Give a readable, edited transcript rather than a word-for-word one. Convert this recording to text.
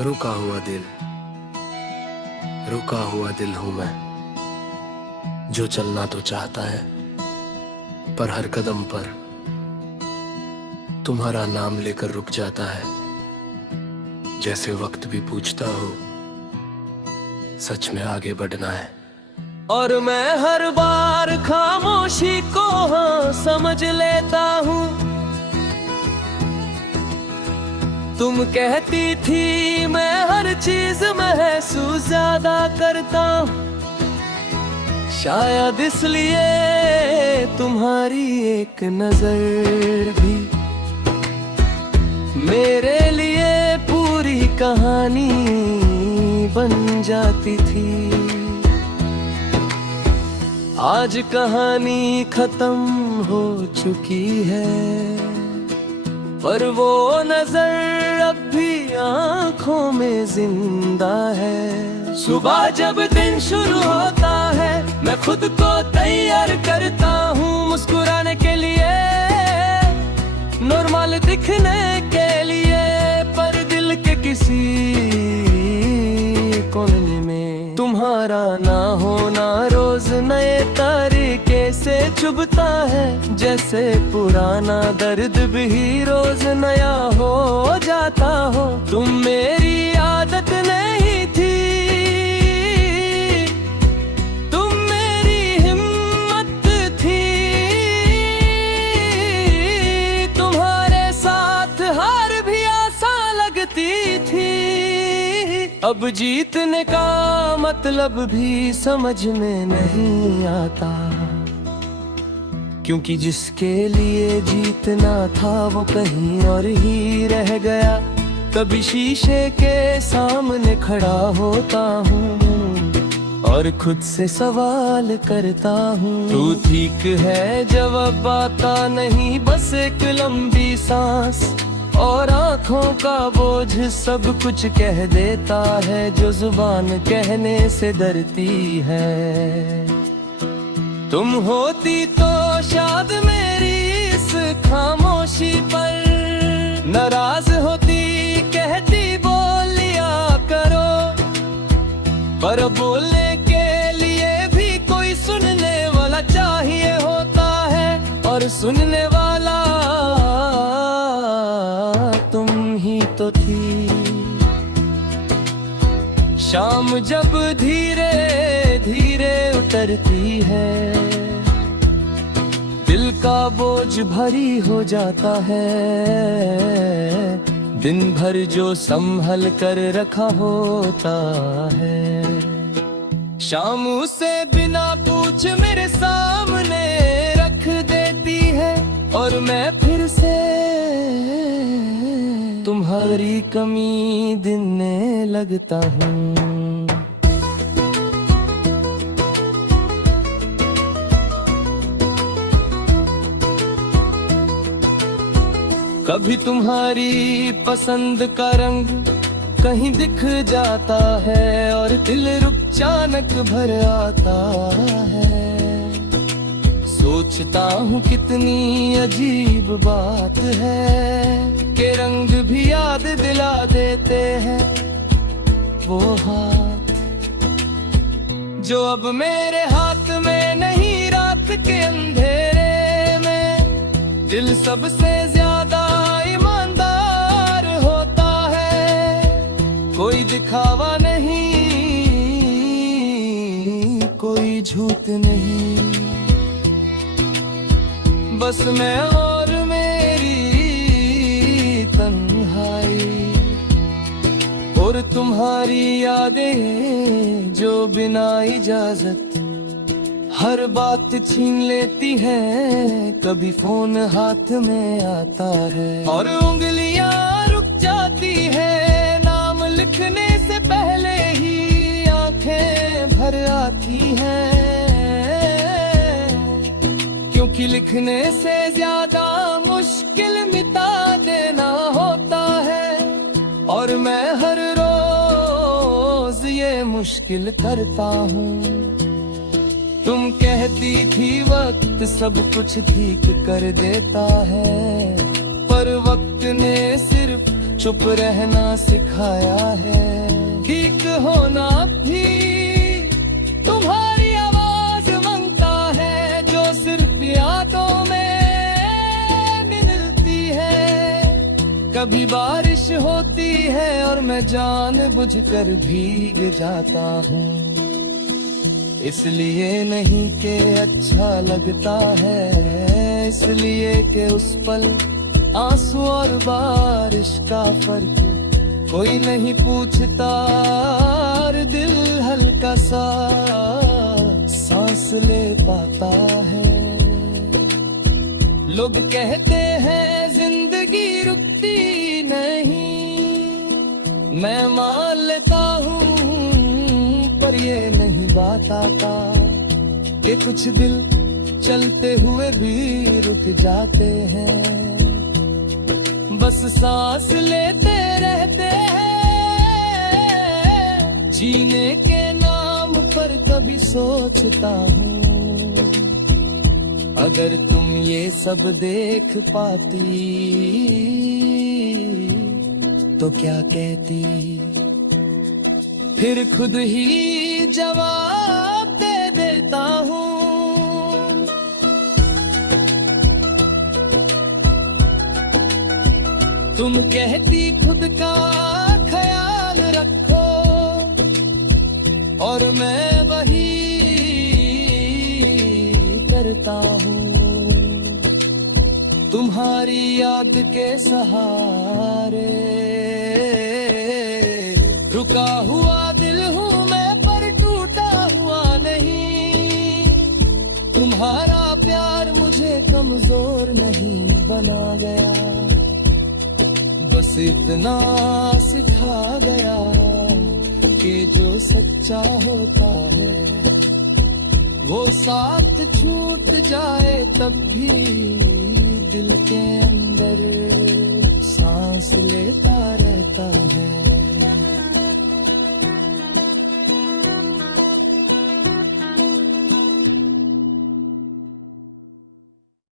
रुका हुआ दिल, रुका हुआ दिल हूं मैं, जो चलना तो चाहता है पर हर कदम पर तुम्हारा नाम लेकर रुक जाता है। जैसे वक्त भी पूछता हो सच में आगे बढ़ना है। और मैं हर बार खामोशी को हाँ समझ लेता हूँ। तुम कहती थी मैं हर चीज महसूस ज्यादा करता हूँ, शायद इसलिए तुम्हारी एक नजर भी मेरे लिए पूरी कहानी बन जाती थी। आज कहानी खत्म हो चुकी है, पर वो नजर अब भी आंखों में जिंदा है। सुबह जब दिन शुरू होता है मैं खुद को तैयार करता हूँ मुस्कुराने के लिए, नॉर्मल दिखने के लिए, पर दिल के किसी कोने में तुम्हारा ना होना रोज नए तरीके से चुभता है। जैसे पुराना दर्द भी रोज नया हो जाता हो। तुम मेरी आदत नहीं थी, तुम मेरी हिम्मत थी। तुम्हारे साथ हार भी आसान लगती थी। अब जीतने का मतलब भी समझ में नहीं आता, क्योंकि जिसके लिए जीतना था वो कहीं और ही रह गया। कभी शीशे के सामने खड़ा होता हूँ और खुद से सवाल करता हूँ, तू ठीक है? जवाब आता नहीं, बस एक लंबी सांस और आँखों का बोझ सब कुछ कह देता है जो जुबान कहने से डरती है। तुम होती तो शायद मेरी इस खामोशी पर नाराज होती, कहती बोल लिया करो, पर बोलने के लिए भी कोई सुनने वाला चाहिए होता है। और सुनने वाला तुम ही तो थी। शाम जब धीरे धीरे उतरती है, दिल का बोझ भारी हो जाता है। दिन भर जो संभल कर रखा होता है, शाम उसे बिना पूछ मेरे सामने रख देती है। और मैं फिर से तुम्हारी कमी गिनने लगता हूँ। कभी तुम्हारी पसंद का रंग कहीं दिख जाता है और दिल रुक अचानक भर आता है। सोचता हूँ कितनी अजीब बात है कि रंग भी याद दिला देते हैं वो हाथ जो अब मेरे हाथ में नहीं। रात के अंधेरे में दिल सबसे ज्यादा ईमानदार होता है। कोई दिखावा नहीं, कोई झूठ नहीं, बस मैं और मेरी तन्हाई और तुम्हारी यादें जो बिना इजाजत हर बात छीन लेती है। कभी फोन हाथ में आता है और उंगलियां रुक जाती है, नाम लिखने से पहले ही आंखें भर आती हैं, क्योंकि लिखने से ज्यादा मुश्किल मिटा देना होता है। और मैं हर रोज ये मुश्किल करता हूँ। तुम कहती थी वक्त सब कुछ ठीक कर देता है, पर वक्त ने सिर्फ चुप रहना सिखाया है। ठीक होना भी तुम्हारी आवाज मांगता है, जो सिर्फ यादों में मिलती है। कभी बारिश होती है और मैं जानबूझकर भीग जाता हूँ, इसलिए नहीं कि अच्छा लगता है, इसलिए कि उस पल आंसू और बारिश का फर्क कोई नहीं पूछता, और दिल हल्का सा सांस ले पाता है। लोग कहते हैं जिंदगी रुकती नहीं, मैं मान लेता हूँ, पर ये नहीं बात आता कि कुछ दिल चलते हुए भी रुक जाते हैं। बस सांस लेते रहते हैं, जीने के नाम पर कभी सोचता हूँ, अगर तुम ये सब देख पाती तो क्या कहती। फिर खुद ही जवाब दे देता हूँ, तुम कहती खुद का ख्याल रखो, और मैं वही करता हूँ। तुम्हारी याद के सहारे रुका हुआ दिल हूँ मैं, पर टूटा हुआ नहीं। तुम्हारा प्यार मुझे कमजोर नहीं बना गया, बस इतना सिखा गया कि जो सच्चा होता है वो साथ छूट जाए तब भी दिल के अंदर सांस लेता